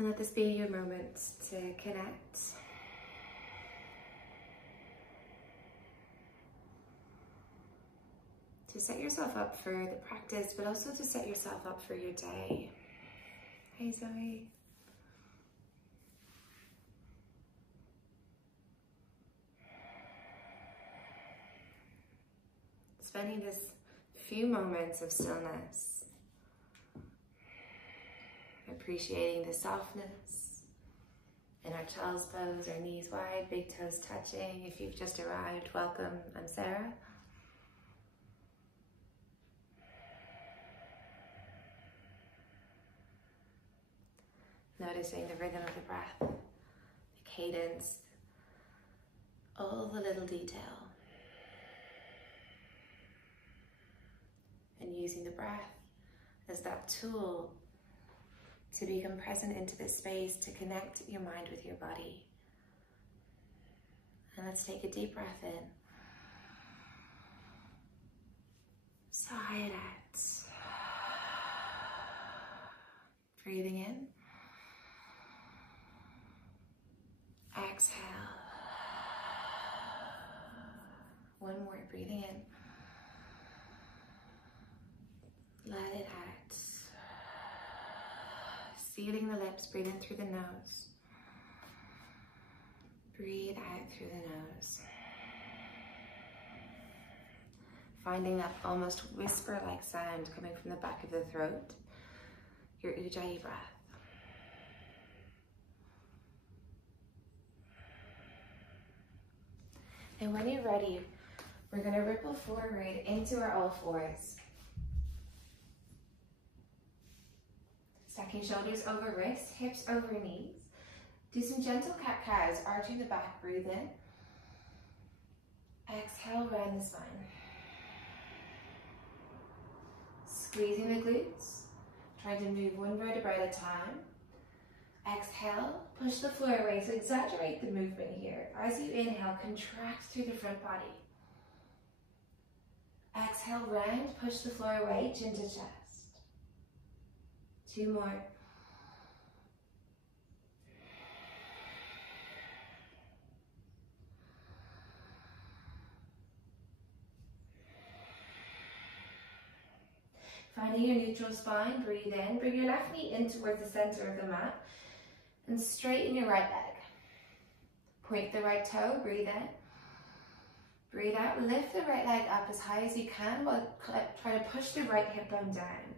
And let this be your moment to connect. To set yourself up for the practice, but also to set yourself up for your day. Hey Zoe. Spending this few moments of stillness, appreciating the softness in our child's pose, our knees wide, big toes touching. If you've just arrived, welcome. I'm Sarah. Noticing the rhythm of the breath, the cadence, all the little detail. And using the breath as that tool to become present into this space, to connect your mind with your body. And let's take a deep breath in. Sigh it out. Breathing in. Exhale. One more, breathing in. Let it out. Sealing the lips, breathe in through the nose. Breathe out through the nose. Finding that almost whisper-like sound coming from the back of the throat. Your Ujjayi breath. And when you're ready, we're going to ripple forward into our all fours. Stacking shoulders over wrists, hips over knees. Do some gentle cat-cows, arching the back, breathe in. Exhale, round the spine. Squeezing the glutes, trying to move one vertebra at a time. Exhale, push the floor away, so exaggerate the movement here. As you inhale, contract through the front body. Exhale, round, push the floor away, chin to chest. Two more. Finding your neutral spine, breathe in. Bring your left knee in towards the center of the mat and straighten your right leg. Point the right toe, breathe in. Breathe out, lift the right leg up as high as you can while try to push the right hip bone down.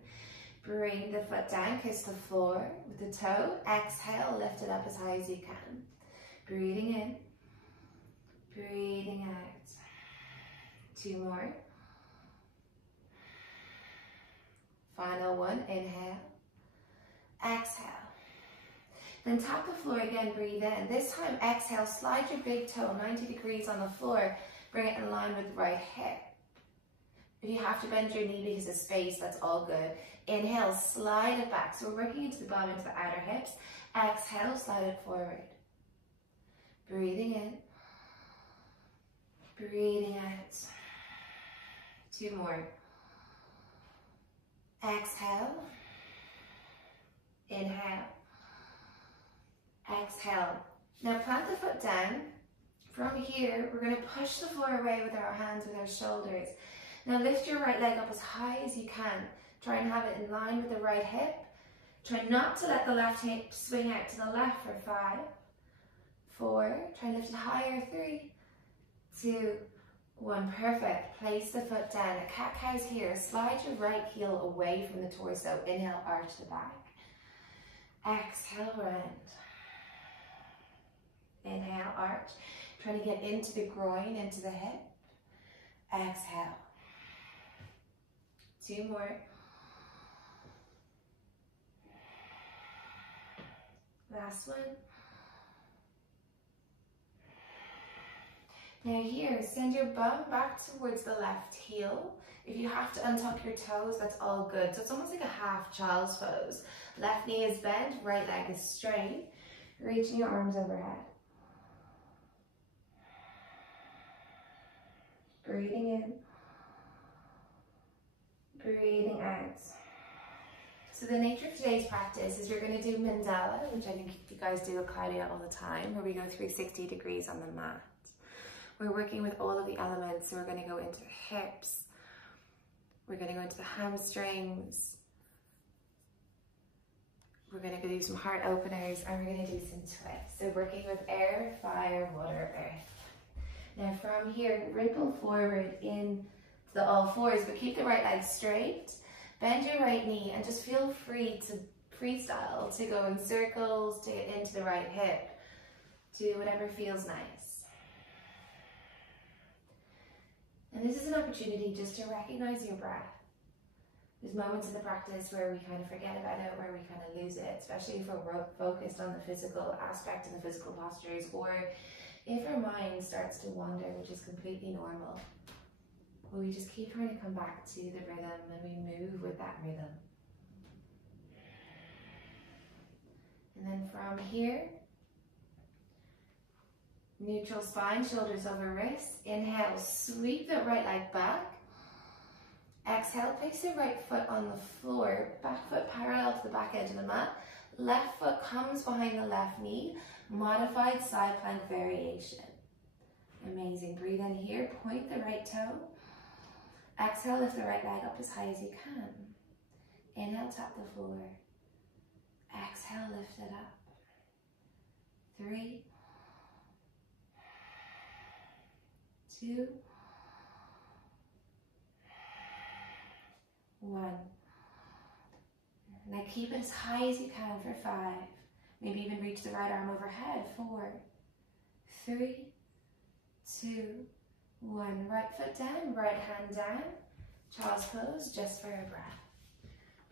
Bring the foot down, kiss the floor with the toe. Exhale, lift it up as high as you can. Breathing in, breathing out. Two more. Final one, inhale, exhale. Then tap the floor again, breathe in. This time, exhale, slide your big toe 90 degrees on the floor. Bring it in line with the right hip. If you have to bend your knee because of space, that's all good. Inhale, slide it back. So we're working into the bottom, into the outer hips. Exhale, slide it forward. Breathing in. Breathing out. Two more. Exhale. Inhale. Exhale. Now plant the foot down. From here, we're going to push the floor away with our hands, with our shoulders. Now lift your right leg up as high as you can. Try and have it in line with the right hip. Try not to let the left hip swing out to the left for 5, 4. Try and lift it higher. 3, 2, 1. Perfect. Place the foot down. A cat-cow's here. Slide your right heel away from the torso. Inhale, arch the back. Exhale, round. Inhale, arch. Trying to get into the groin, into the hip. Exhale. Two more. Last one. Now here, send your bum back towards the left heel. If you have to untuck your toes, that's all good. So it's almost like a half child's pose. Left knee is bent, right leg is straight. Reaching your arms overhead. Breathing in. Breathing out. So the nature of today's practice is we're going to do Mandala, which I think you guys do with Claudia all the time, where we go 360 degrees on the mat. We're working with all of the elements, so we're going to go into the hips, we're going to go into the hamstrings, we're going to do some heart openers, and we're going to do some twists. So working with air, fire, water, earth. Now from here, ripple forward in the all fours, but keep the right leg straight. Bend your right knee and just feel free to freestyle, to go in circles, to get into the right hip. Do whatever feels nice. And this is an opportunity just to recognize your breath. There's moments in the practice where we kind of forget about it, where we kind of lose it, especially if we're focused on the physical aspect and the physical postures, or if our mind starts to wander, which is completely normal. But we just keep trying to come back to the rhythm, and we move with that rhythm. And then from here, neutral spine, shoulders over wrists. Inhale, sweep the right leg back. Exhale, place the right foot on the floor, back foot parallel to the back edge of the mat. Left foot comes behind the left knee, modified side plank variation. Amazing. Breathe in here, point the right toe. Exhale, lift the right leg up as high as you can. Inhale, tap the floor. Exhale, lift it up. 3, 2, 1. Now keep it as high as you can for 5. Maybe even reach the right arm overhead. 4, 3, 2, 1. Right foot down, right hand down. Child's pose, just for a breath.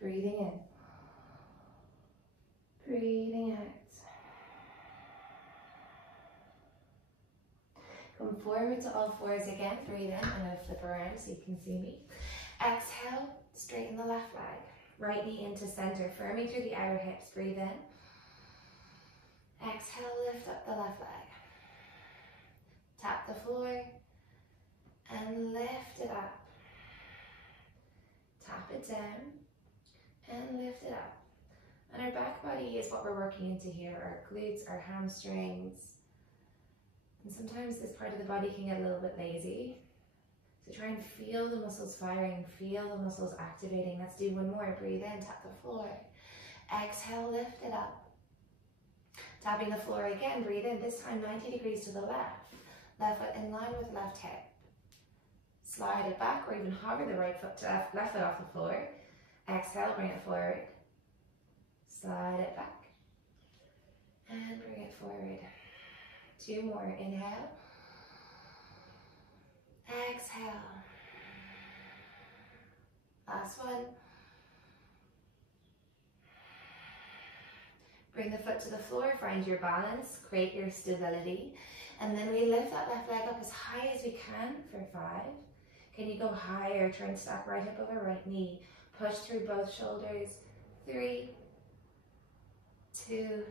Breathing in. Breathing out. Come forward to all fours again. Breathe in. I'm going to flip around so you can see me. Exhale, straighten the left leg. Right knee into center, firming through the outer hips. Breathe in. Exhale, lift up the left leg. Tap the floor and lift it up. Tap it down and lift it up. And our back body is what we're working into here. Our glutes, our hamstrings. And sometimes this part of the body can get a little bit lazy. So try and feel the muscles firing, feel the muscles activating. Let's do one more. Breathe in, tap the floor. Exhale, lift it up. Tapping the floor again, breathe in, this time 90 degrees to the left. Left foot in line with left hip. Slide it back or even hover the right foot to left foot off the floor. Exhale, bring it forward. Slide it back. And bring it forward. 2 more. Inhale. Exhale. Last one. Bring the foot to the floor, find your balance, create your stability. And then we lift that left leg up as high as we can for 5. Can you go higher? Try and stack right hip over right knee. Push through both shoulders. 3, 2,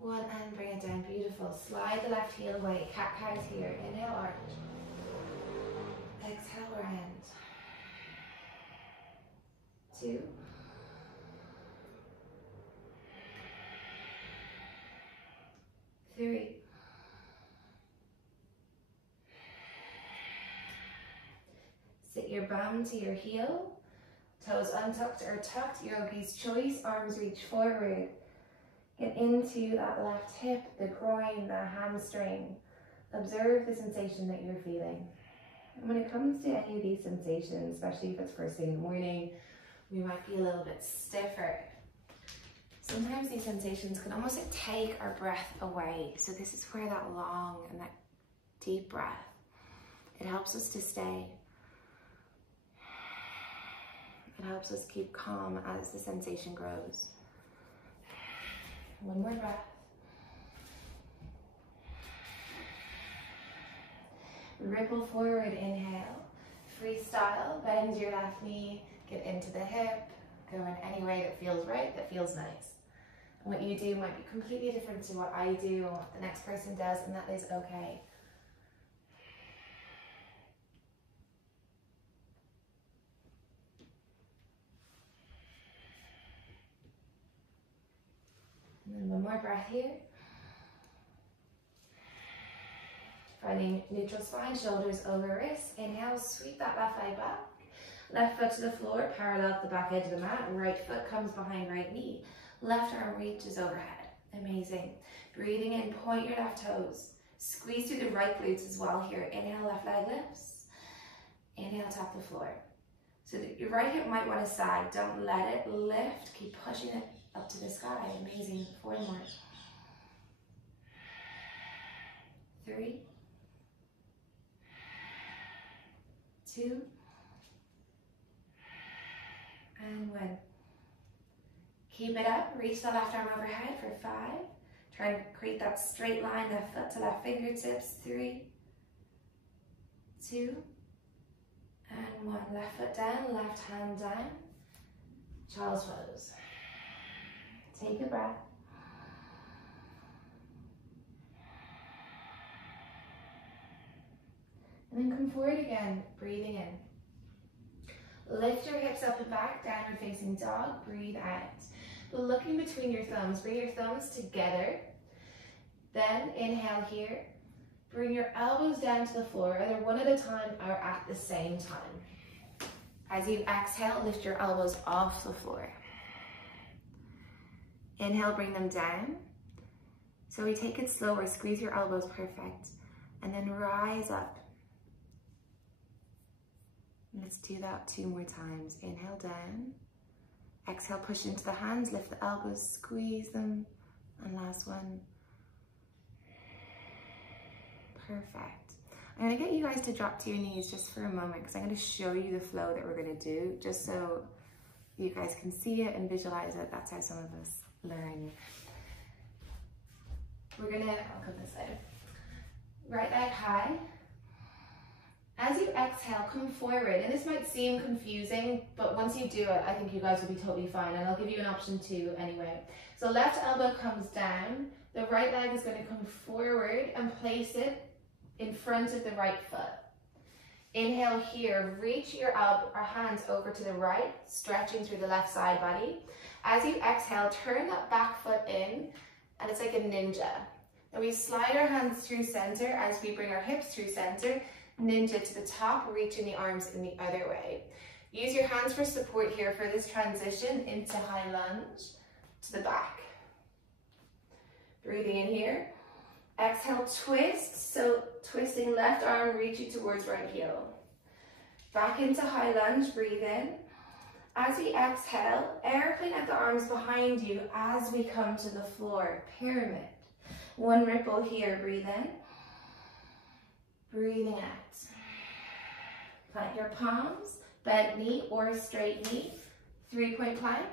1, and bring it down. Beautiful. Slide the left heel away. Cat-cows here. Inhale, arch. Exhale, round. 2. 3. Sit your bum to your heel. Toes untucked or tucked. Yogi's choice. Arms reach forward. Get into that left hip, the groin, the hamstring. Observe the sensation that you're feeling. And when it comes to any of these sensations, especially if it's first thing in the morning, we might be a little bit stiffer. Sometimes these sensations can almost like take our breath away. So this is where that long and that deep breath, it helps us to stay. It helps us keep calm as the sensation grows. One more breath. Ripple forward, inhale. Freestyle, bend your left knee, get into the hip, go in any way that feels right, that feels nice. And what you do might be completely different to what I do or what the next person does, and that is okay. more breath here. Finding neutral spine, shoulders over wrists. Inhale, sweep that left leg back. Left foot to the floor, parallel to the back edge of the mat. Right foot comes behind right knee. Left arm reaches overhead. Amazing. Breathing in, point your left toes. Squeeze through the right glutes as well here. Inhale, left leg lifts. Inhale, tap the floor. So that your right hip might want to sag. Don't let it lift. Keep pushing it up to the sky. Amazing. 4 more. 3, 2, and 1. Keep it up. Reach the left arm overhead for 5. Try and create that straight line, left foot to left fingertips. 3, 2, and 1. Left foot down, left hand down. Child's pose. Take a breath. And then come forward again, breathing in. Lift your hips up and back, downward facing dog, breathe out. Looking between your thumbs, bring your thumbs together. Then inhale here. Bring your elbows down to the floor, either one at a time or at the same time. As you exhale, lift your elbows off the floor. Inhale, bring them down. So we take it slower, squeeze your elbows, perfect. And then rise up. Let's do that 2 more times. Inhale down. Exhale, push into the hands, lift the elbows, squeeze them. And last one. Perfect. I'm going to get you guys to drop to your knees just for a moment because I'm going to show you the flow that we're going to do just so you guys can see it and visualize it. That's how some of us learn. We're going to, I'll come this side. Right leg high. As you exhale, come forward, and this might seem confusing, but once you do it, I think you guys will be totally fine, and I'll give you an option too anyway. So left elbow comes down, the right leg is going to come forward and place it in front of the right foot. Inhale here, reach your hands over to the right, stretching through the left side body. As you exhale, turn that back foot in, and it's like a ninja. Then we slide our hands through center as we bring our hips through center. Ninja to the top, reaching the arms in the other way. Use your hands for support here for this transition into high lunge to the back. Breathing in here. Exhale, twist. So twisting left arm, reaching towards right heel. Back into high lunge, breathe in. As we exhale, airplane at the arms behind you as we come to the floor, pyramid. 1 ripple here, breathe in. Breathing out. Plant your palms, bent knee or straight knee. 3-point plank.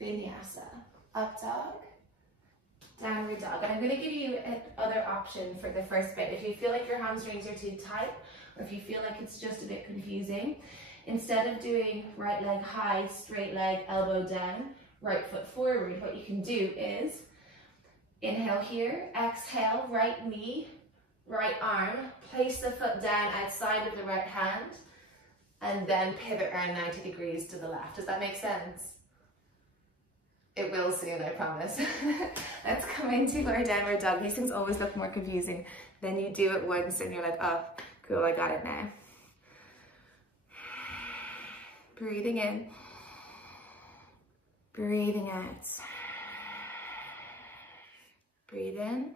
Vinyasa. Up dog. Downward dog. And I'm going to give you another option for the first bit. If you feel like your hamstrings are too tight, or if you feel like it's just a bit confusing, instead of doing right leg high, straight leg, elbow down, right foot forward, what you can do is inhale here, exhale, right knee, right arm, place the foot down outside of the right hand, and then pivot around 90 degrees to the left. Does that make sense? It will soon, I promise. Let's come into our downward dog. These things always look more confusing. Then you do it once and you're like, oh, cool, I got it now. Breathing in. Breathing out. Breathe in.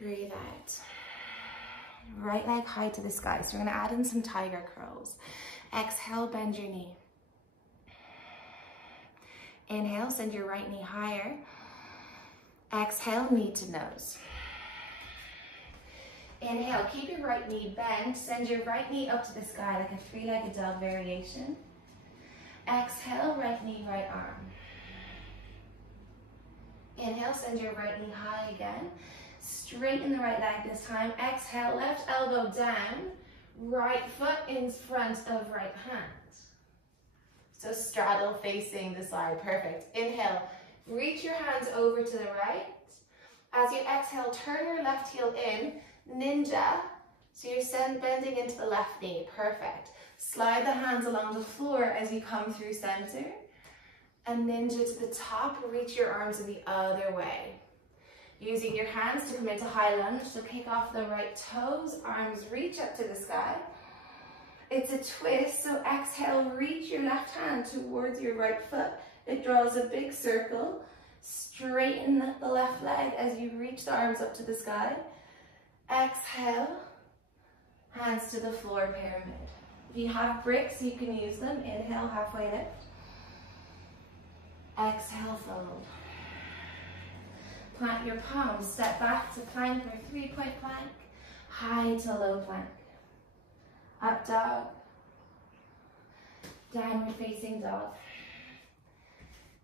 Breathe out. Right leg high to the sky. So we're going to add in some tiger curls. Exhale, bend your knee. Inhale, send your right knee higher. Exhale, knee to nose. Inhale, keep your right knee bent. Send your right knee up to the sky like a 3-legged dog variation. Exhale, right knee, right arm. Inhale, send your right knee high again. Straighten the right leg this time. Exhale, left elbow down, right foot in front of right hand. So straddle facing the side, perfect. Inhale, reach your hands over to the right. As you exhale, turn your left heel in, ninja. So you're bending into the left knee, perfect. Slide the hands along the floor as you come through center. and ninja to the top. Reach your arms in the other way. Using your hands to come into high lunge, so kick off the right toes, arms reach up to the sky. It's a twist, so exhale, reach your left hand towards your right foot. It draws a big circle. Straighten the left leg as you reach the arms up to the sky. Exhale, hands to the floor, pyramid. If you have bricks, you can use them. Inhale, halfway lift. Exhale, fold. Plant your palms, step back to plank or 3-point plank, high to low plank. Up dog, downward facing dog.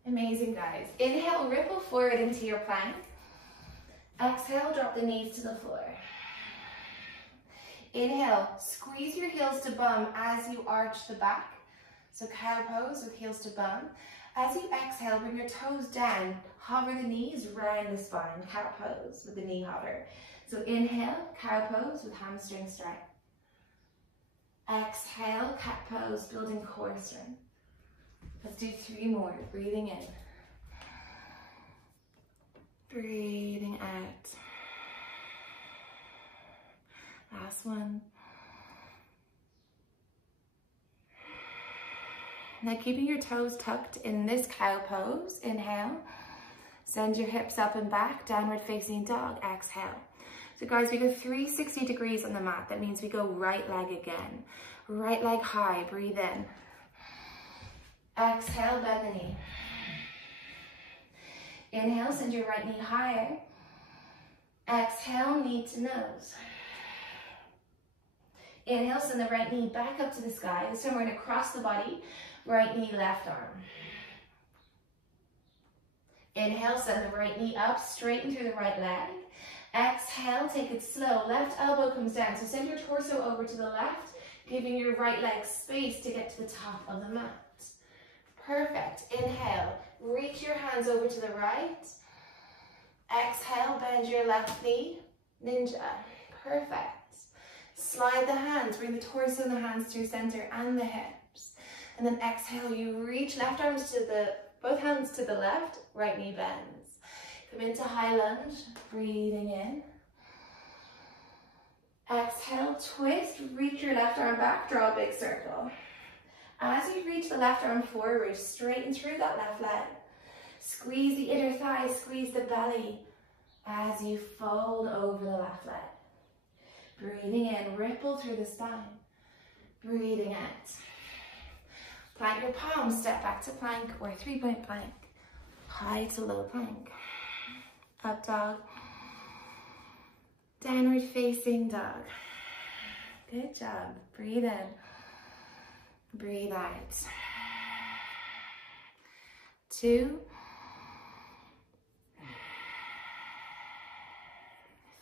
Amazing, guys. Inhale, ripple forward into your plank. Exhale, drop the knees to the floor. Inhale, squeeze your heels to bum as you arch the back. So cow pose with heels to bum. As you exhale, bring your toes down, hover the knees round the spine, cow pose with the knee hover. So inhale, cow pose with hamstring strength. Exhale, cat pose, building core strength. Let's do 3 more, breathing in. Breathing out. Last one. Now keeping your toes tucked in this cow pose, inhale. Send your hips up and back, downward facing dog, exhale. So guys, we go 360 degrees on the mat. That means we go right leg again. Right leg high, breathe in. Exhale, bend the knee. Inhale, send your right knee higher. Exhale, knee to nose. Inhale, send the right knee back up to the sky. This time we're going to cross the body. Right knee, left arm. Inhale, send the right knee up, straighten through the right leg. Exhale, take it slow. Left elbow comes down. So send your torso over to the left, giving your right leg space to get to the top of the mat. Perfect. Inhale, reach your hands over to the right. Exhale, bend your left knee, ninja. Perfect. Slide the hands, bring the torso and the hands through center and the hips. And then exhale, you reach left arms to both hands to the left, right knee bends. Come into high lunge, breathing in. Exhale, twist, reach your left arm back, draw a big circle. As you reach the left arm forward, straighten through that left leg. Squeeze the inner thigh, squeeze the belly as you fold over the left leg. Breathing in, ripple through the spine. Breathing out. Plant your palms, step back to plank or 3-point plank. High to low plank. Up dog. Downward facing dog. Good job. Breathe in. Breathe out. 2,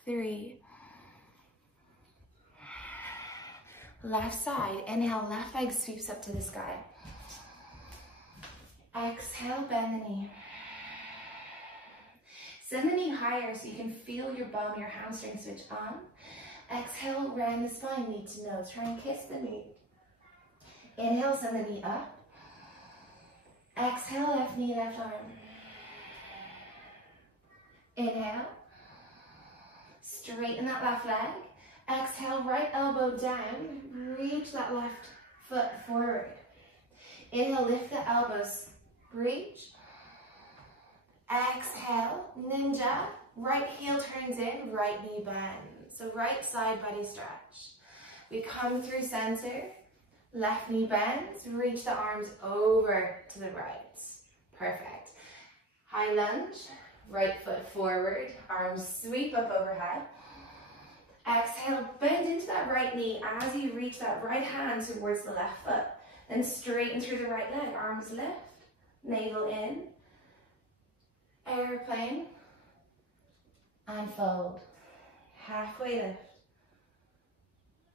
3. Left side. Inhale, left leg sweeps up to the sky. Exhale, bend the knee. Send the knee higher so you can feel your bum, your hamstring switch on. Exhale, round the spine, knee to nose. Try and kiss the knee. Inhale, send the knee up. Exhale, left knee, left arm. Inhale. Straighten that left leg. Exhale, right elbow down. Reach that left foot forward. Inhale, lift the elbows. Reach. Exhale, ninja. Right heel turns in, right knee bends. So right side body stretch. We come through center. Left knee bends. Reach the arms over to the right. Perfect. High lunge. Right foot forward. Arms sweep up overhead. Exhale, bend into that right knee as you reach that right hand towards the left foot. Then straighten through the right leg. Arms lift. Navel in. Airplane. And fold. Halfway lift.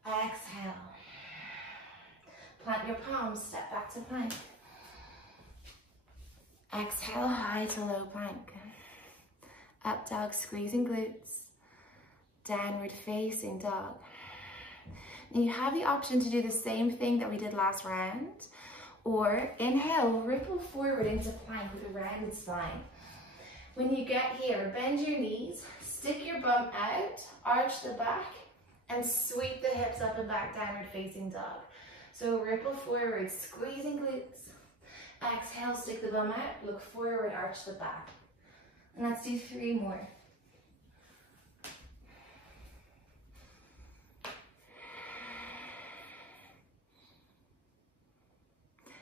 Exhale. Plant your palms, step back to plank. Exhale, high to low plank. Up dog, squeezing glutes. Downward facing dog. Now you have the option to do the same thing that we did last round, Or inhale, ripple forward into plank with a rounded spine. When you get here, bend your knees, stick your bum out, arch the back, and sweep the hips up and back, downward facing dog. So ripple forward, squeezing glutes. Exhale, stick the bum out, look forward, arch the back. And let's do 3 more.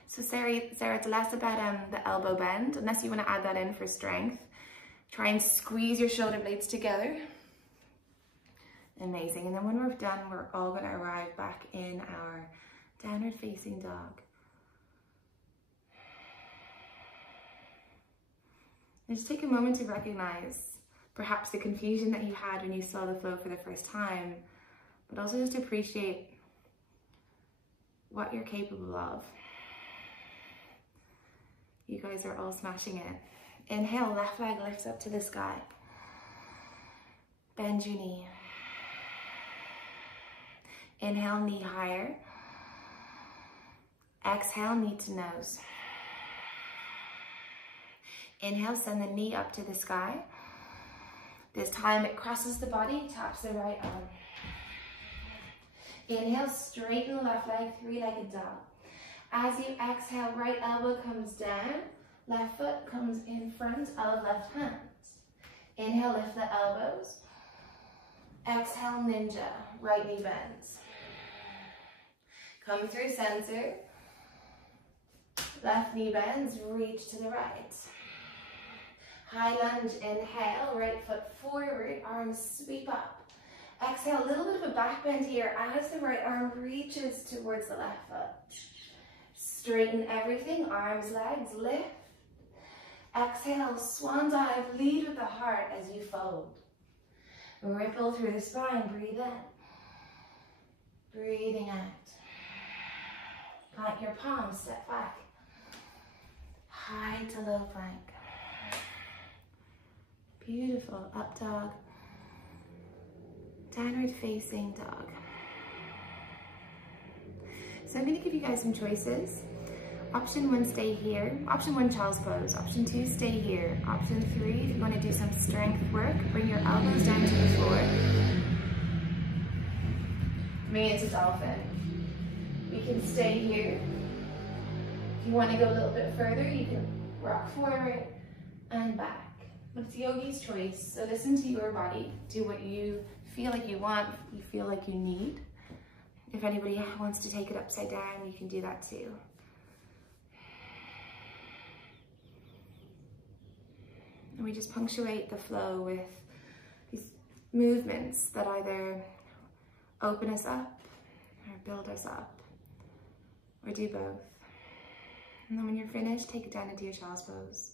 So Sarah, it's less about the elbow bend, unless you want to add that in for strength. Try and squeeze your shoulder blades together. Amazing. And then when we're done, we're all going to arrive back in our downward facing dog. And just take a moment to recognize perhaps the confusion that you had when you saw the flow for the first time, but also just appreciate what you're capable of. You guys are all smashing it. Inhale, left leg lifts up to the sky. Bend your knee. Inhale, knee higher. Exhale, knee to nose. Inhale, send the knee up to the sky. This time it crosses the body, taps the right arm. Inhale, straighten the left leg, 3-legged dog. As you exhale, right elbow comes down, left foot comes in front of left hand. Inhale, lift the elbows. Exhale, ninja, right knee bends. Come through center. Left knee bends, reach to the right. High lunge, inhale, right foot forward, arms sweep up. Exhale, a little bit of a back bend here as the right arm reaches towards the left foot. Straighten everything, arms, legs, lift. Exhale, swan dive, lead with the heart as you fold. Ripple through the spine, breathe in. Breathing out. Plant your palms, step back. High to low plank. Beautiful, up dog. Downward facing dog. So I'm going to give you guys some choices. Option 1, stay here. Option 1, child's pose. Option 2, stay here. Option 3, if you want to do some strength work, bring your elbows down to the floor. Bring it to dolphin. You can stay here. If you want to go a little bit further, you can rock forward and back. But it's yogi's choice, so listen to your body. Do what you feel like you want, you feel like you need. If anybody wants to take it upside down, you can do that too. And we just punctuate the flow with these movements that either open us up or build us up, or do both. And then when you're finished, take it down into your child's pose.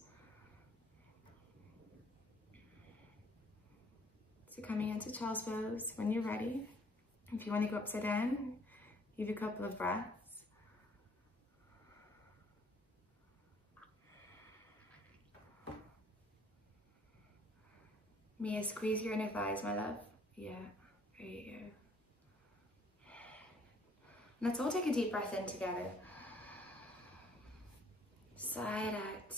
So coming into child's pose, when you're ready, if you want to go upside down, give a couple of breaths. Mia, squeeze your inner thighs, my love. Yeah, there you go. Let's all take a deep breath in together. Side out.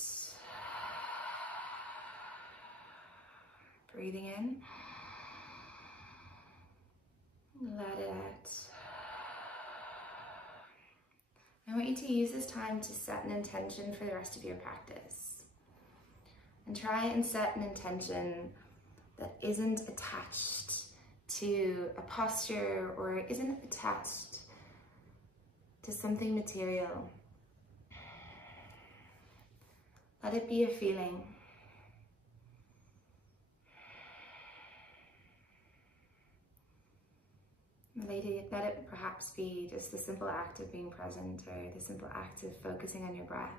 Breathing in. Let it out. I want you to use this time to set an intention for the rest of your practice. And try and set an intention that isn't attached to a posture or isn't attached to something material. Let it be a feeling. Let it perhaps be just the simple act of being present, or the simple act of focusing on your breath.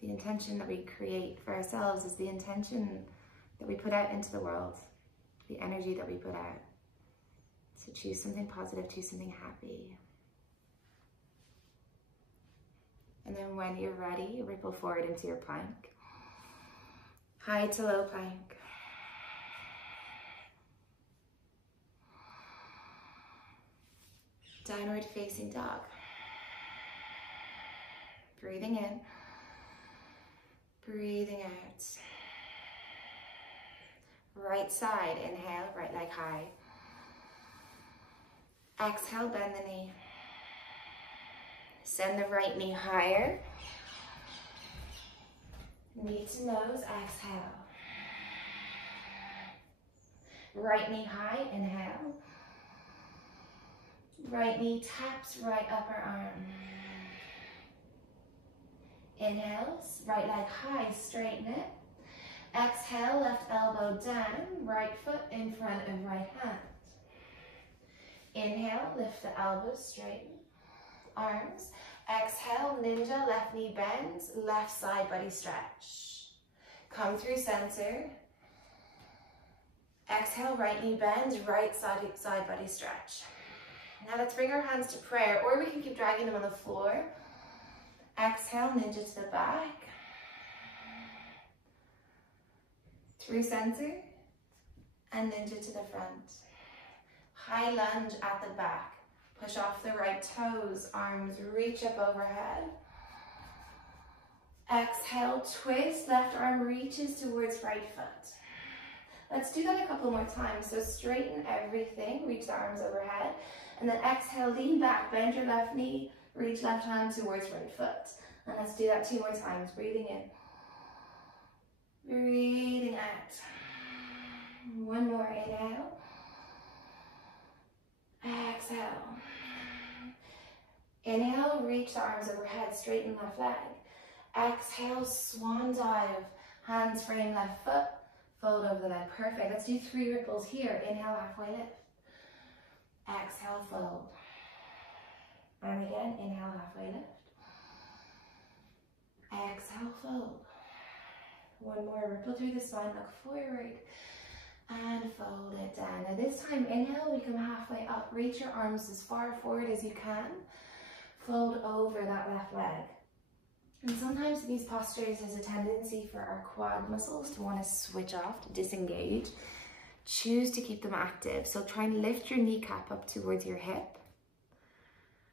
The intention that we create for ourselves is the intention that we put out into the world, the energy that we put out. So choose something positive, choose something happy. And then when you're ready, ripple forward into your plank. High to low plank. Downward facing dog. Breathing in. Breathing out. Right side, inhale, right leg high. Exhale, bend the knee. Send the right knee higher. Knee to nose, exhale. Right knee high, inhale. Right knee taps right upper arm. Inhale, right leg high, straighten it. Exhale, left elbow down, right foot in front of right hand. Inhale, lift the elbows, straighten. Arms. Exhale, ninja, left knee bends, left side body stretch. Come through center. Exhale, right knee bends, right side body stretch. Now let's bring our hands to prayer, or we can keep dragging them on the floor. Exhale, ninja to the back. Through center, and ninja to the front. High lunge at the back. Push off the right toes, arms reach up overhead. Exhale, twist, left arm reaches towards right foot. Let's do that a couple more times. So straighten everything, reach the arms overhead. And then exhale, lean back, bend your left knee, reach left hand towards right foot. And let's do that 2 more times. Breathing in. Breathing out. 1 more, inhale. Exhale. Inhale, reach the arms overhead, straighten left leg. Exhale, swan dive. Hands frame left foot, fold over the leg. Perfect. Let's do 3 ripples here. Inhale, halfway lift. Exhale, fold. And again, inhale, halfway lift. Exhale, fold. 1 more, ripple through the spine, look forward. And fold it down. Now this time, inhale, we come halfway up. Reach your arms as far forward as you can. Fold over that left leg. And sometimes in these postures, there's a tendency for our quad muscles to want to switch off, to disengage. Choose to keep them active. So try and lift your kneecap up towards your hip.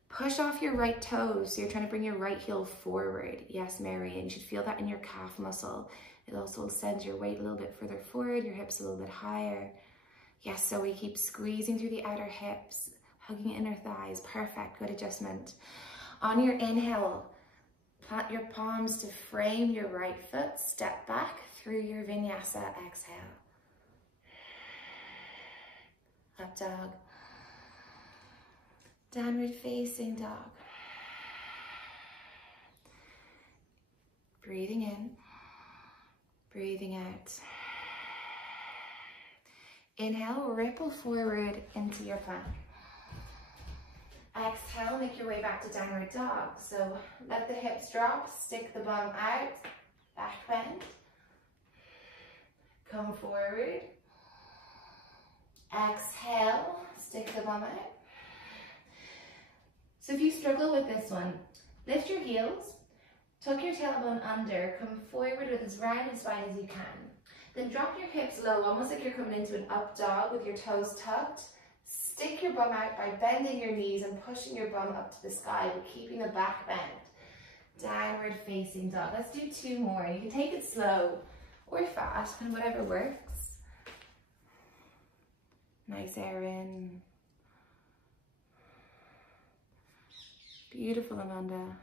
Push off your right toes. So you're trying to bring your right heel forward. Yes, Mary, and you should feel that in your calf muscle. It also sends your weight a little bit further forward, your hips a little bit higher. Yes, so we keep squeezing through the outer hips, hugging inner thighs. Perfect, good adjustment. On your inhale, plant your palms to frame your right foot. Step back through your vinyasa. Exhale. Up dog. Downward facing dog. Breathing in. Breathing out. Inhale, ripple forward into your plank. Exhale, make your way back to downward dog. So let the hips drop, stick the bum out, back bend. Come forward. Exhale, stick the bum out. So if you struggle with this one, lift your heels. Tuck your tailbone under, come forward with as round and spine as you can. Then drop your hips low, almost like you're coming into an up dog with your toes tucked. Stick your bum out by bending your knees and pushing your bum up to the sky, but keeping the back bend. Downward facing dog. Let's do 2 more. You can take it slow or fast, and whatever works. Nice air in. Beautiful, Amanda.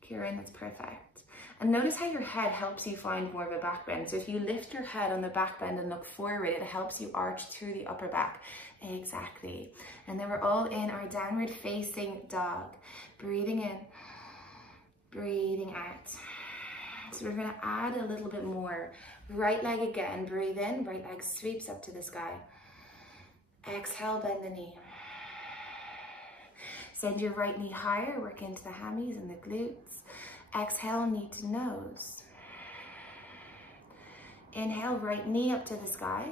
Kieran, that's perfect. And notice how your head helps you find more of a back bend. So if you lift your head on the back bend and look forward, it helps you arch through the upper back. Exactly. And then we're all in our downward facing dog. Breathing in, breathing out. So we're gonna add a little bit more. Right leg again, breathe in, right leg sweeps up to the sky. Exhale, bend the knee. Send your right knee higher, work into the hammies and the glutes. Exhale, knee to nose. Inhale, right knee up to the sky.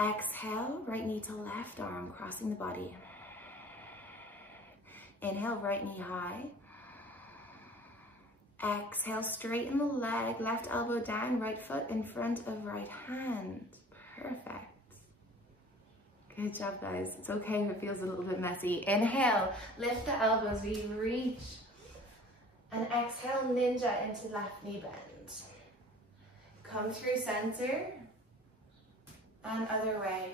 Exhale, right knee to left arm, crossing the body. Inhale, right knee high. Exhale, straighten the leg, left elbow down, right foot in front of right hand. Perfect. Good job, guys. It's okay if it feels a little bit messy. Inhale, lift the elbows, we reach. And exhale, ninja into left knee bend. Come through center and other way.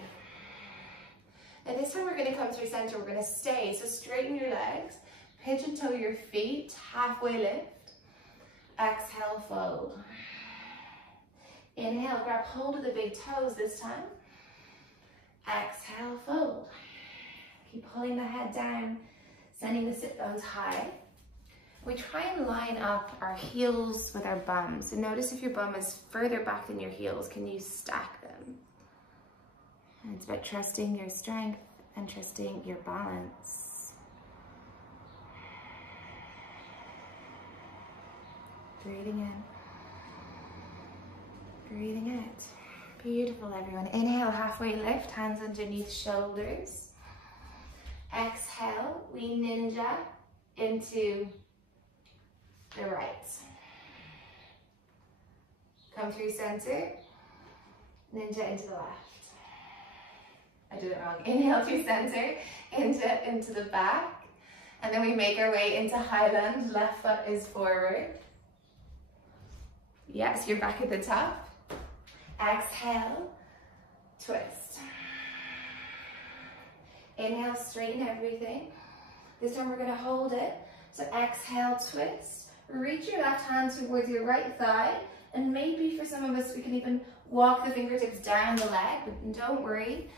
And this time we're going to come through center. We're going to stay. So straighten your legs, pigeon toe your feet, halfway lift. Exhale, fold. Inhale, grab hold of the big toes this time. Exhale, fold. Keep pulling the head down, sending the sit bones high. We try and line up our heels with our bum. So notice if your bum is further back than your heels, can you stack them? And it's about trusting your strength and trusting your balance. Breathing in. Breathing out. Beautiful, everyone. Inhale, halfway lift, hands underneath shoulders. Exhale, we ninja into the right. Come through center, ninja into the left. I did it wrong. Inhale through center, into the back. And then we make our way into Highland. Left foot is forward. Yes, you're back at the top. Exhale, twist. Inhale, straighten everything. This time we're going to hold it. So exhale, twist. Reach your left hand towards your right thigh. And maybe for some of us, we can even walk the fingertips down the leg, but don't worry.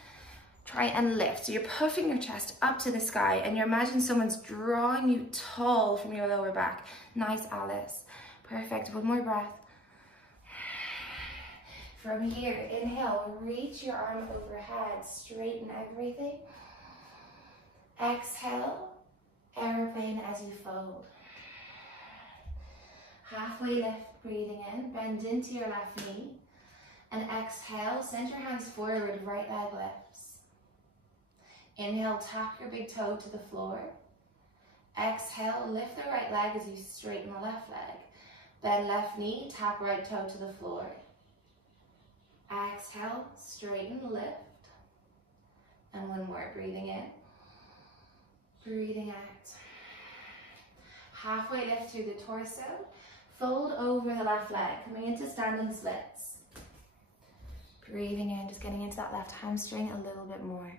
Try and lift. So you're puffing your chest up to the sky and you imagine someone's drawing you tall from your lower back. Nice, Alice. Perfect. One more breath. From here, inhale, reach your arm overhead, straighten everything. Exhale, airplane as you fold. Halfway lift, breathing in, bend into your left knee. And exhale, send your hands forward, right leg lifts. Inhale, tap your big toe to the floor. Exhale, lift the right leg as you straighten the left leg. Bend left knee, tap right toe to the floor. Exhale, straighten, lift. And one more, breathing in, breathing out. Halfway lift through the torso, fold over the left leg, coming into standing splits. Breathing in, just getting into that left hamstring a little bit more.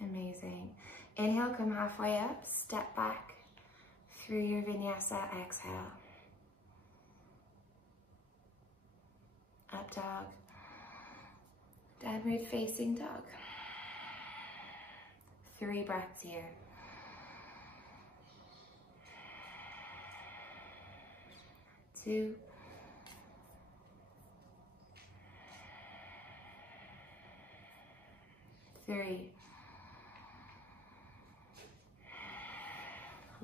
Amazing. Inhale, come halfway up, step back through your vinyasa, exhale. Up dog. Downward facing dog. 3 breaths here. 2. 3.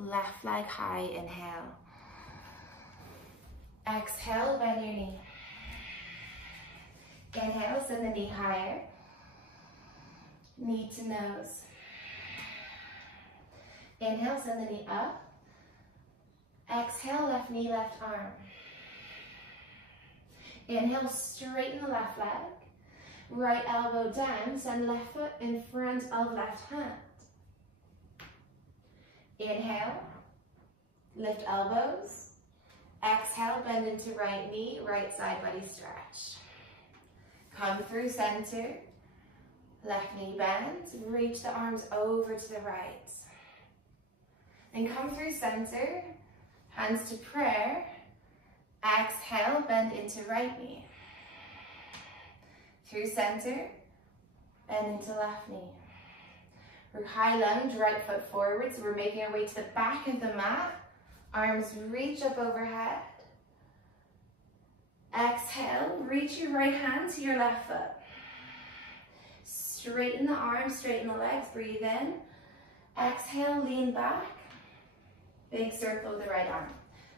Left leg high, inhale. Exhale, bend your knee. Inhale, send the knee higher. Knee to nose. Inhale, send the knee up. Exhale, left knee, left arm. Inhale, straighten the left leg. Right elbow down, send left foot in front of left hand. Inhale, lift elbows. Exhale, bend into right knee, right side body stretch. Come through center, left knee bends, reach the arms over to the right. Then come through center, hands to prayer. Exhale, bend into right knee. Through center, bend into left knee. We're high lunge, right foot forward, so we're making our way to the back of the mat. Arms reach up overhead. Exhale, reach your right hand to your left foot. Straighten the arms, straighten the legs, breathe in. Exhale, lean back. Big circle with the right arm.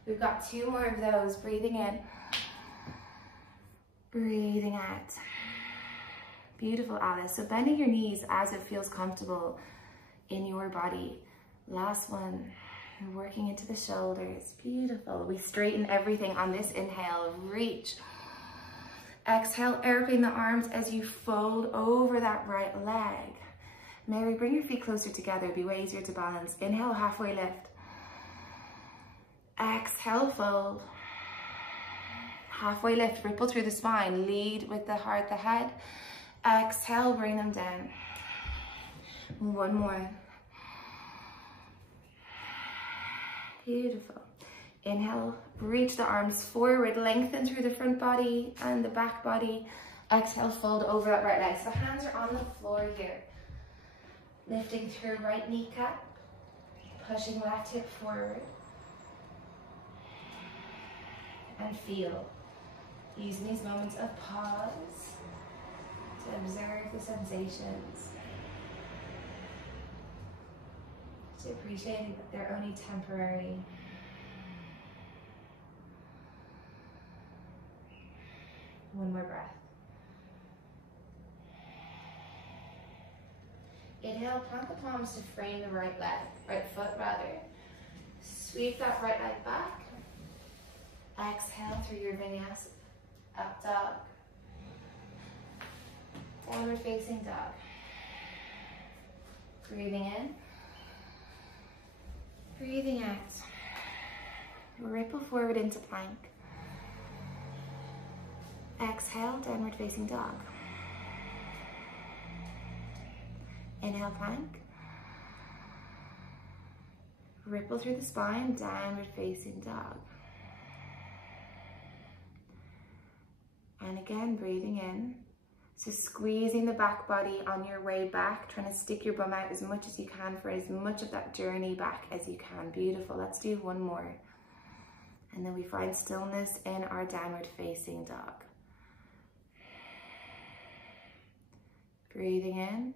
We've got 2 more of those, breathing in. Breathing out. Beautiful, Alice. So bending your knees as it feels comfortable in your body. Last one. We're working into the shoulders. Beautiful. We straighten everything on this inhale. Reach. Exhale, airplane the arms as you fold over that right leg. Mary, bring your feet closer together. It'll be way easier to balance. Inhale, halfway lift. Exhale, fold. Halfway lift, ripple through the spine. Lead with the heart, the head. Exhale, bring them down. One more. Beautiful. Inhale, reach the arms forward, lengthen through the front body and the back body. Exhale, fold over that right leg. So hands are on the floor here. Lifting through right kneecap, pushing left hip forward. And feel. Using these moments of pause to observe the sensations. To appreciate that they're only temporary. One more breath. Inhale, plant the palms to frame the right leg, right foot rather. Sweep that right leg back. Exhale through your vinyasa, up dog. Downward facing dog. Breathing in. Breathing out. Ripple forward into plank. Exhale, downward facing dog. Inhale, plank. Ripple through the spine, downward facing dog. And again, breathing in. So squeezing the back body on your way back, trying to stick your bum out as much as you can for as much of that journey back as you can. Beautiful. Let's do one more. And then we find stillness in our downward facing dog. Breathing in.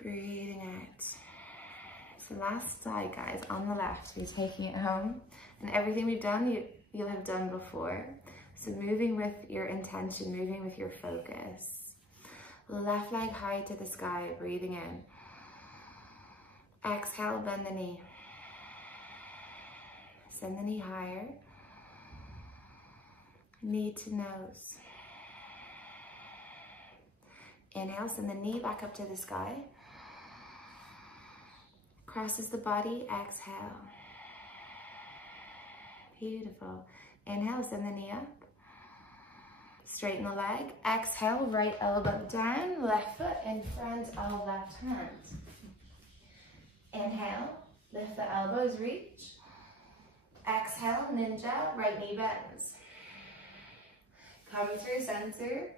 Breathing out. So last side, guys, on the left, we're taking it home. And everything we've done, you'll have done before. So moving with your intention, moving with your focus. Left leg high to the sky, breathing in. Exhale, bend the knee. Send the knee higher. Knee to nose. Inhale, send the knee back up to the sky. Crosses the body, exhale. Beautiful. Inhale, send the knee up. Straighten the leg. Exhale, right elbow down, left foot in front of left hand. Inhale, lift the elbows, reach. Exhale, ninja, right knee bends. Come through center.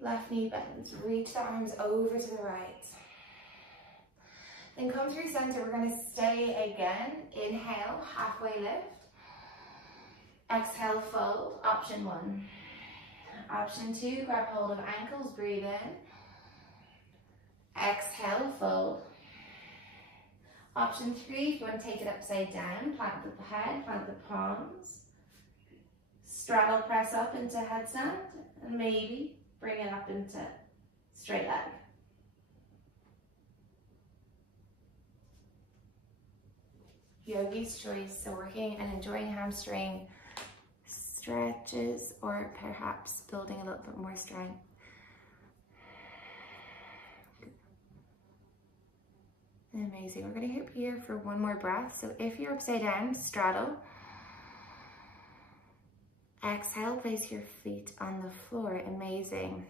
Left knee bends. Reach the arms over to the right. Then come through center. We're going to stay again. Inhale, halfway lift. Exhale, fold. Option 1. Option 2, grab hold of ankles, breathe in. Exhale, fold. Option 3, if you want to take it upside down, plant the head, plant the palms. Straddle press up into headstand, and maybe bring it up into straight leg. Yogi's choice, so working and enjoying hamstring stretches or perhaps building a little bit more strength. Amazing. We're going to hip here for one more breath. So if you're upside down, straddle. Exhale, place your feet on the floor. Amazing.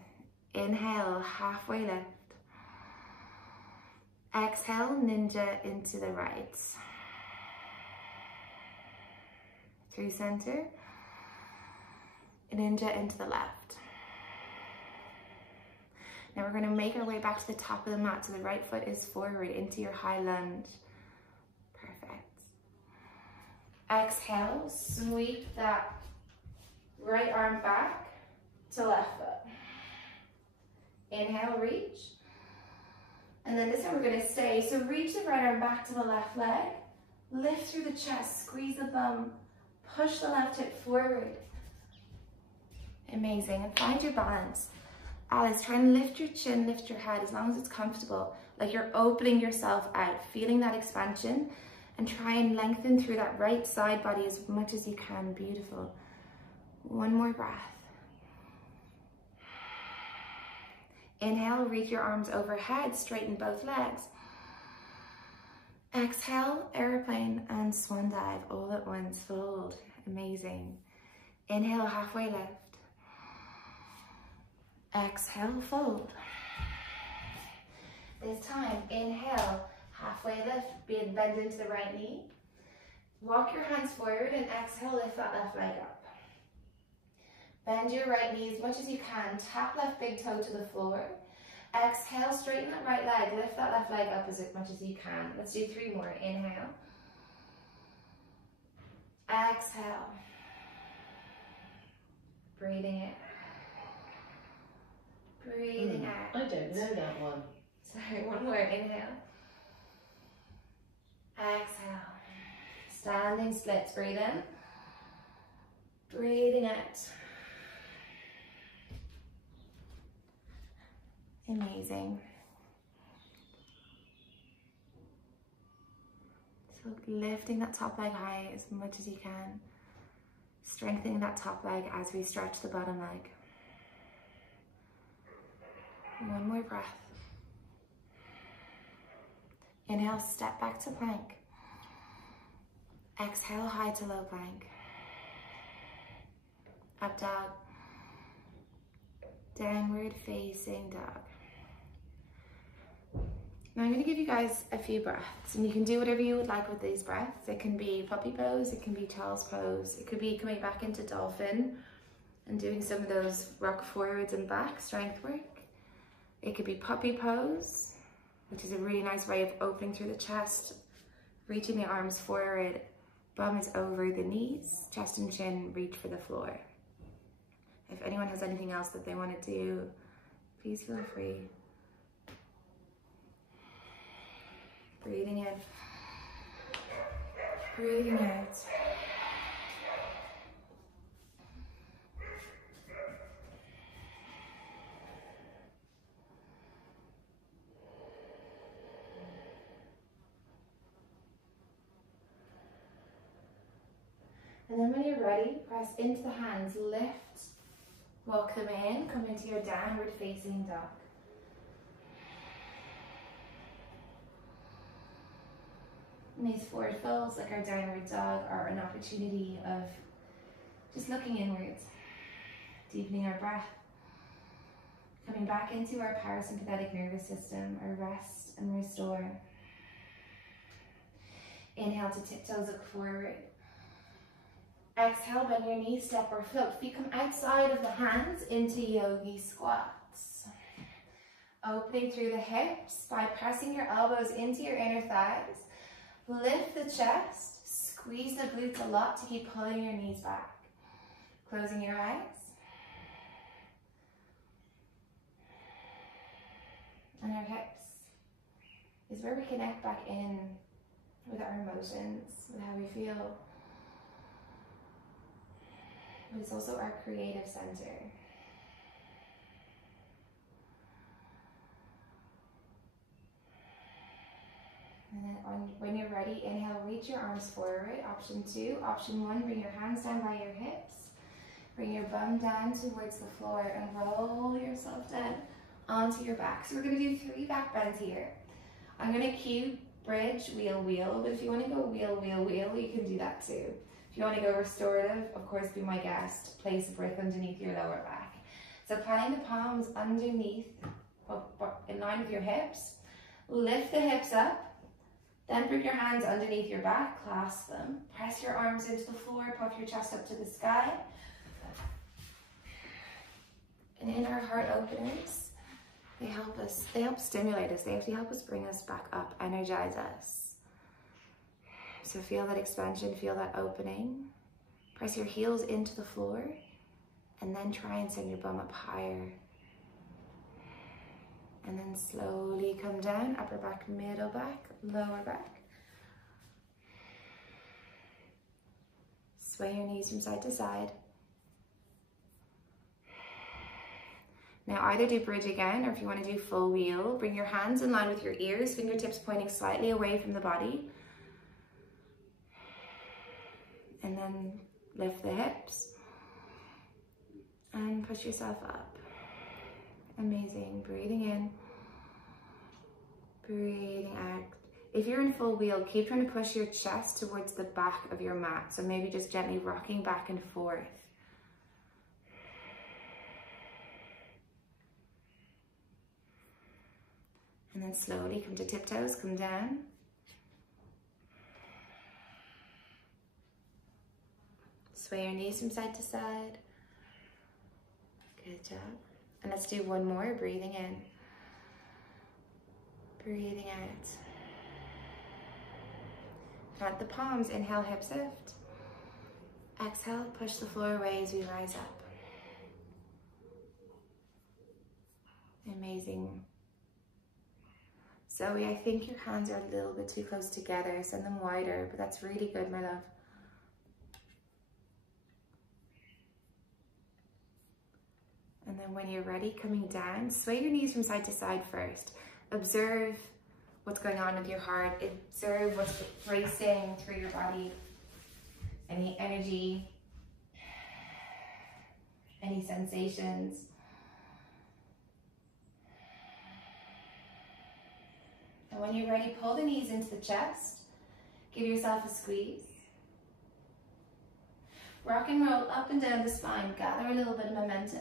Inhale, halfway lift. Exhale, ninja into the right. Through center. Ninja into the left. Now we're going to make our way back to the top of the mat, so the right foot is forward into your high lunge. Perfect. Exhale, sweep that right arm back to left foot. Inhale, reach. And then this time we're going to stay. So reach the right arm back to the left leg. Lift through the chest, squeeze the bum, push the left hip forward. Amazing. And find your balance. Alice, try and lift your chin, lift your head as long as it's comfortable. like you're opening yourself out, feeling that expansion, and try and lengthen through that right side body as much as you can. Beautiful. One more breath. Inhale, reach your arms overhead, straighten both legs. Exhale, airplane and swan dive all at once, fold. Amazing. Inhale, halfway lift. Exhale, fold. This time, inhale, halfway lift, bend into the right knee. Walk your hands forward and exhale, lift that left leg up. Bend your right knee as much as you can. Tap left big toe to the floor. Exhale, straighten that right leg. Lift that left leg up as much as you can. Let's do 3 more. Inhale. Exhale. Breathing in. Breathing out. I don't know that one. Sorry, one more. Inhale. Exhale. Standing splits. Breathe in. Breathing out. Amazing. So lifting that top leg high as much as you can. Strengthening that top leg as we stretch the bottom leg. One more breath. Inhale, step back to plank. Exhale, high to low plank. Up dog. Downward facing dog. Now I'm going to give you guys a few breaths, and you can do whatever you would like with these breaths. It can be puppy pose, it can be child's pose, it could be coming back into dolphin and doing some of those rock forwards and back strength work. It could be puppy pose, which is a really nice way of opening through the chest, reaching the arms forward, bum is over the knees, chest and chin reach for the floor. If anyone has anything else that they want to do, please feel free. Breathing in, breathing out. And then when you're ready, press into the hands, lift, walk them in, come into your downward facing dog. And these forward folds, like our downward dog, are an opportunity of just looking inwards, deepening our breath, coming back into our parasympathetic nervous system, our rest and restore. Inhale to tiptoes, look forward. Exhale, bend your knees, step or float. Feet come outside of the hands into yogi squats. Opening through the hips by pressing your elbows into your inner thighs. Lift the chest, squeeze the glutes a lot to keep pulling your knees back. Closing your eyes. And our hips is where we connect back in with our emotions, with how we feel. But it's also our creative center. And then when you're ready, inhale, reach your arms forward. Option 2. Option 1, bring your hands down by your hips. Bring your bum down towards the floor and roll yourself down onto your back. So we're going to do 3 back bends here. I'm going to cue bridge, wheel, wheel. But if you want to go wheel, wheel, wheel, you can do that too. If you want to go restorative, of course, be my guest. Place a brick underneath your lower back. So planting the palms underneath, in line with your hips. Lift the hips up. Then bring your hands underneath your back, clasp them. Press your arms into the floor, puff your chest up to the sky. And in our heart openers, they help stimulate us. They actually help us bring us back up, energize us. So feel that expansion, feel that opening. Press your heels into the floor, and then try and send your bum up higher. And then slowly come down, upper back, middle back, lower back. Sway your knees from side to side. Now either do bridge again, or if you want to do full wheel, bring your hands in line with your ears, fingertips pointing slightly away from the body. And then lift the hips and push yourself up. Amazing. Breathing in, breathing out. If you're in full wheel, keep trying to push your chest towards the back of your mat. So maybe just gently rocking back and forth. And then slowly come to tiptoes, come down. Sway your knees from side to side. Good job. And let's do one more, breathing in, breathing out. Plant the palms, inhale, hips lift. Exhale, push the floor away as we rise up. Amazing. Zoe, I think your hands are a little bit too close together. Send them wider, but that's really good, my love. And then when you're ready, coming down, sway your knees from side to side first. Observe what's going on with your heart. Observe what's racing through your body. Any energy, any sensations. And when you're ready, pull the knees into the chest. Give yourself a squeeze. Rock and roll up and down the spine. Gather a little bit of momentum.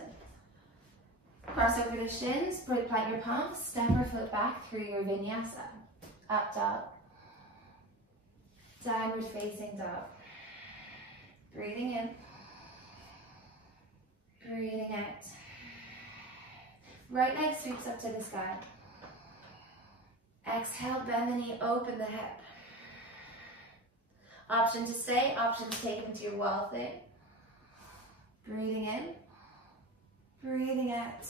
Cross over the shins, plant your palms, step or foot back through your vinyasa. Up dog. Downward facing dog. Breathing in. Breathing out. Right leg sweeps up to the sky. Exhale, bend the knee, open the hip. Option to stay, option to take it into your wall thing. Breathing in. Breathing out.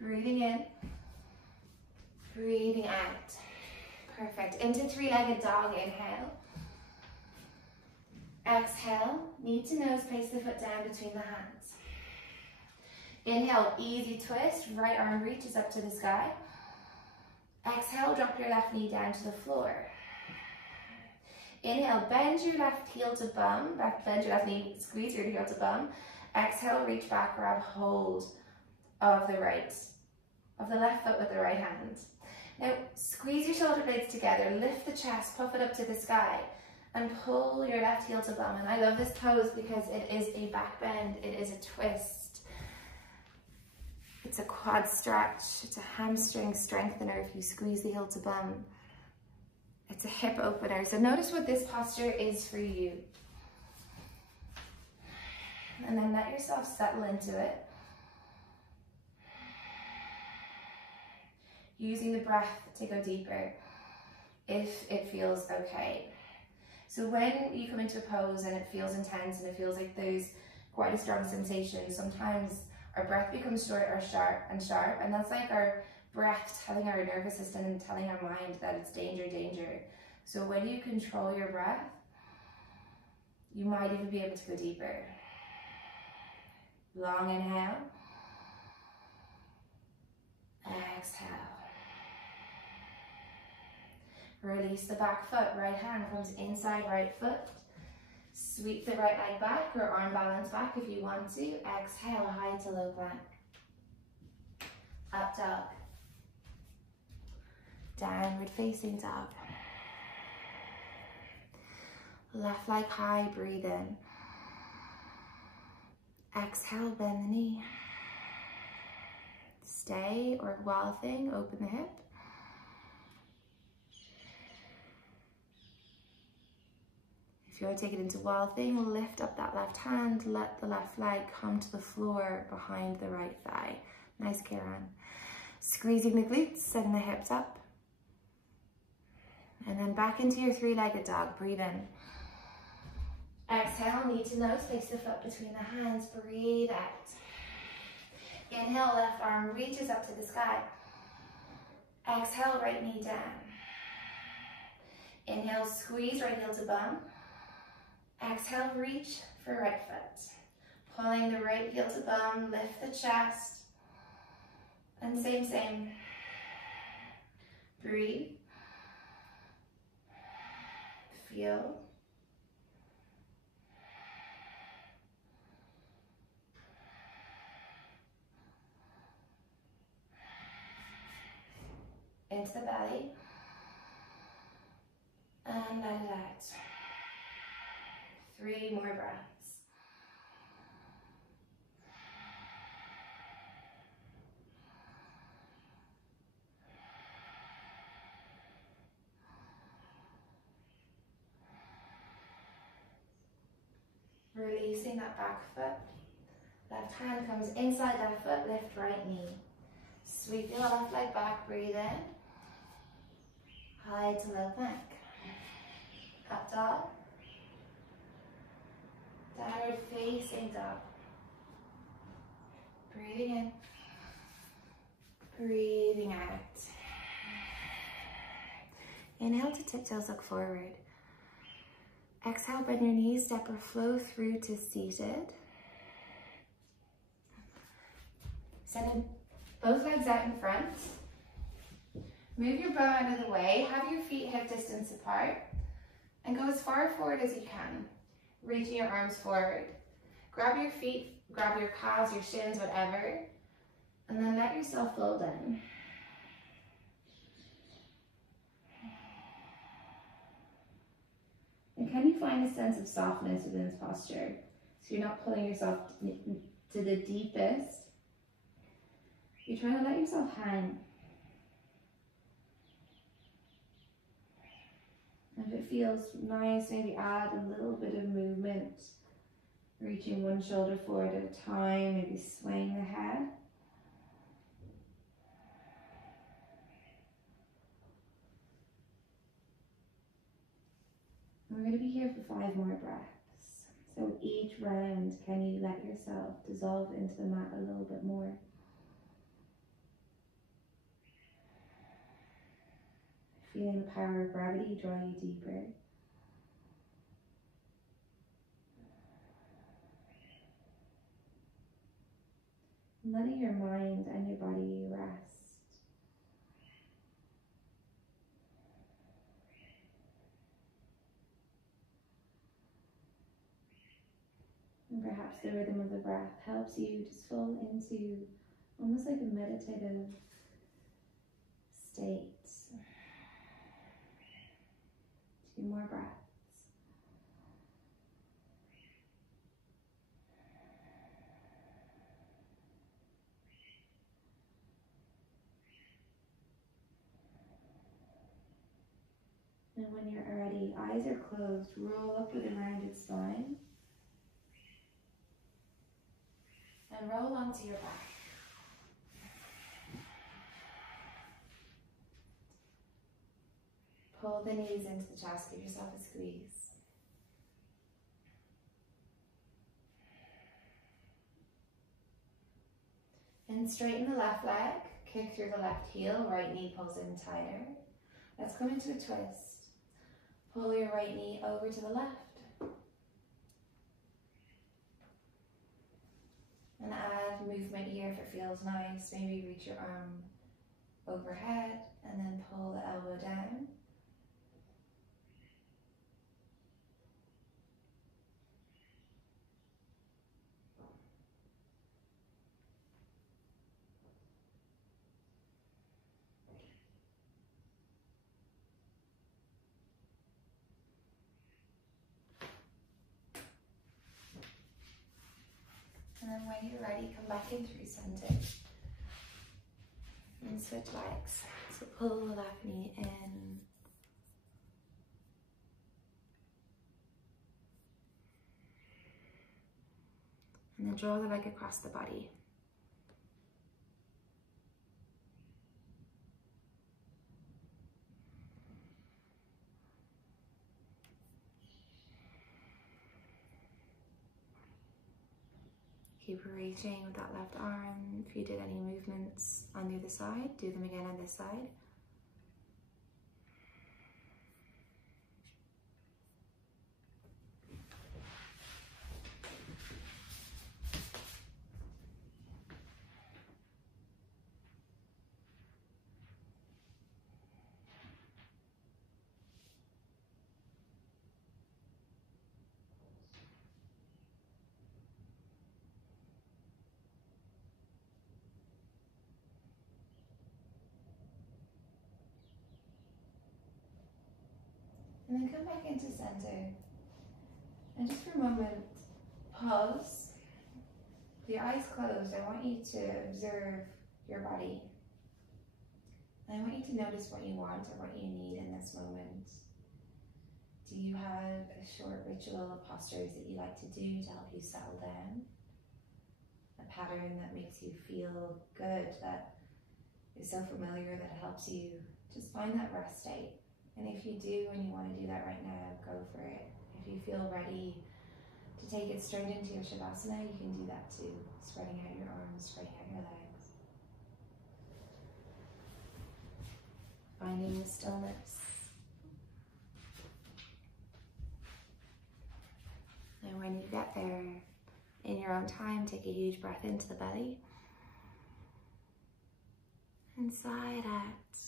Breathing in. Breathing out. Perfect. Into three-legged dog, inhale. Exhale, knee to nose, place the foot down between the hands. Inhale, easy twist, right arm reaches up to the sky. Exhale, drop your left knee down to the floor. Inhale, bend your left heel to bum, bend your left knee, squeeze your heel to bum. Exhale, reach back, grab hold of the left foot with the right hand. Now, squeeze your shoulder blades together, lift the chest, puff it up to the sky, and pull your left heel to bum. And I love this pose because it is a back bend, it is a twist. It's a quad stretch, it's a hamstring strengthener if you squeeze the heel to bum. It's a hip opener. So notice what this posture is for you. And then let yourself settle into it. Using the breath to go deeper if it feels okay. So when you come into a pose and it feels intense and it feels like there's quite a strong sensation, sometimes our breath becomes short or sharp, and that's like our breath telling our nervous system and telling our mind that it's danger, danger. So when you control your breath, you might even be able to go deeper. Long inhale. Exhale. Release the back foot. Right hand comes inside right foot. Sweep the right leg back or arm balance back if you want to. Exhale, high to low plank. Up dog. Downward facing dog. Left leg high, breathe in. Exhale, bend the knee. Stay or wall thing, open the hip. If you want to take it into wall thing, lift up that left hand, let the left leg come to the floor behind the right thigh. Nice, Karen. Squeezing the glutes, setting the hips up. And then back into your three-legged dog, breathe in. Exhale, knee to nose, place the foot between the hands, breathe out. Inhale, left arm reaches up to the sky. Exhale, right knee down. Inhale, squeeze right heel to bum. Exhale, reach for right foot. Pulling the right heel to bum, lift the chest. And same. Breathe. Feel. Into the belly. And let it out. 3 more breaths. Releasing that back foot. Left hand comes inside that foot, lift right knee. Sweep your left leg back, breathe in. High to low plank. Up dog. Downward facing dog. Breathing in. Breathing out. Inhale to tiptoes, look forward. Exhale, bend your knees, step or flow through to seated. Send both legs out in front. Move your bow out of the way, have your feet hip distance apart, and go as far forward as you can. Reaching your arms forward. Grab your feet, grab your calves, your shins, whatever, and then let yourself fold in. And can you find a sense of softness within this posture? So you're not pulling yourself to the deepest. You're trying to let yourself hang. If it feels nice, maybe add a little bit of movement. Reaching one shoulder forward at a time, maybe swaying the head. We're going to be here for 5 more breaths. So with each round, can you let yourself dissolve into the mat a little bit more? Feeling the power of gravity draw you deeper. Letting your mind and your body rest. And perhaps the rhythm of the breath helps you just fall into almost like a meditative state. 2 more breaths. And when you're ready, eyes are closed, roll up with a rounded spine. And roll onto your back. Pull the knees into the chest, give yourself a squeeze. And straighten the left leg, kick through the left heel, right knee pulls in tighter. Let's come into a twist. Pull your right knee over to the left. And add movement here if it feels nice. Maybe reach your arm overhead and then pull the elbow down. And then when you're ready, come back in through center. And switch legs. So pull the left knee in. And then draw the leg across the body. Keep reaching with that left arm. If you did any movements on the other side, do them again on this side. And then come back into center. And just for a moment, pause. With your eyes closed, I want you to observe your body. And I want you to notice what you want or what you need in this moment. Do you have a short ritual of postures that you like to do to help you settle down? A pattern that makes you feel good, that is so familiar that it helps you just find that rest state. And if you do and you want to do that right now, go for it. If you feel ready to take it straight into your Shavasana, you can do that too. Spreading out your arms, spreading out your legs. Finding the stillness. And when you get there, in your own time, take a huge breath into the belly. And sigh it out.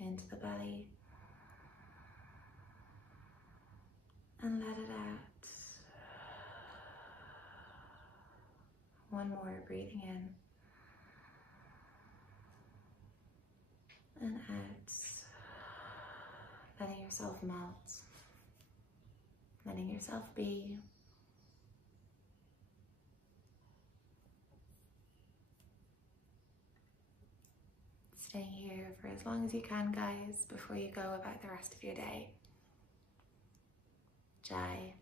Into the belly. And let it out. One more, breathing in. And out. Letting yourself melt. Letting yourself be. Staying here for as long as you can, guys, before you go about the rest of your day. Jai.